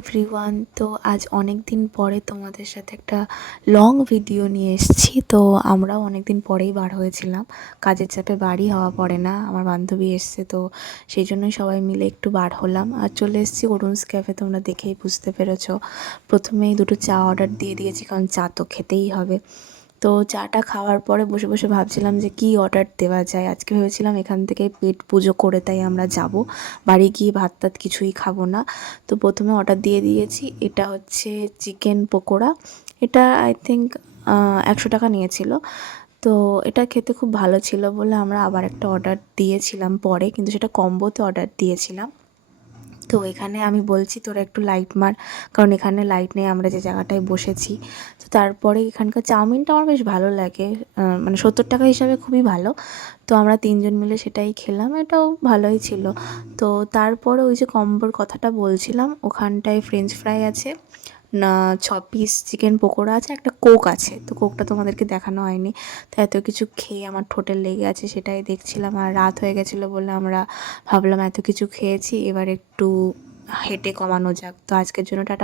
Everyone, তো আজ অনেক দিন পরে তোমাদের সাথে একটা লং ভিডিও নিয়ে এসেছি। তো আমরাও অনেক দিন পরেই বার হয়েছিলাম, কাজের চাপে বাড়ি হওয়া পড়ে না। আমার বান্ধবী এসছে, তো সেই জন্যই সবাই মিলে একটু বার হলাম আর চলে এসেছি অরুণস ক্যাফে। তোমরা দেখেই বুঝতে পেরেছো। প্রথমেই দুটো চা অর্ডার দিয়ে দিয়েছি, কারণ চা তো খেতেই হবে। তো চাটা খাওয়ার পরে বসে বসে ভাবছিলাম যে কী অর্ডার দেওয়া যায়। আজকে ভেবেছিলাম এখান থেকে পেট পুজো করে তাই আমরা যাব, বাড়ি গিয়ে ভাত টাত কিছুই খাবো না। তো প্রথমে অর্ডার দিয়ে দিয়েছি, এটা হচ্ছে চিকেন পকোড়া। এটা আই থিঙ্ক 100 টাকা নিয়েছিল। তো এটা খেতে খুব ভালো ছিল বলে আমরা আবার একটা অর্ডার দিয়েছিলাম পরে, কিন্তু সেটা কম্বোতে অর্ডার দিয়েছিলাম। তো এখানে আমি বলছি তোরা একটু লাইট মার, কারণ এখানে লাইট নেই আমরা যে জায়গাটায় বসেছি। তো তারপরে এখানকার চাউমিনটা আমার বেশ ভালো লাগে, মানে 70 টাকা হিসাবে খুবই ভালো। তো আমরা তিনজন মিলে সেটাই খেলাম, এটাও ভালোই ছিল। তো তারপরে ওই যে কম্বোর কথাটা বলছিলাম, ওখানটায় ফ্রেঞ্চ ফ্রাই আছে, না 6 পিস চিকেন পকোড়া আছে, একটা কোক আছে। তো কোকটা তোমাদেরকে দেখানো হয়নি। তো এত কিছু খেয়ে আমার ঠোঁটে লেগে আছে, সেটাই দেখছিলাম। আর রাত হয়ে গেছিলো বলে আমরা ভাবলাম এত কিছু খেয়েছি, এবার একটু হেঁটে কমানো যাক। তো আজকের জন্য টাটা।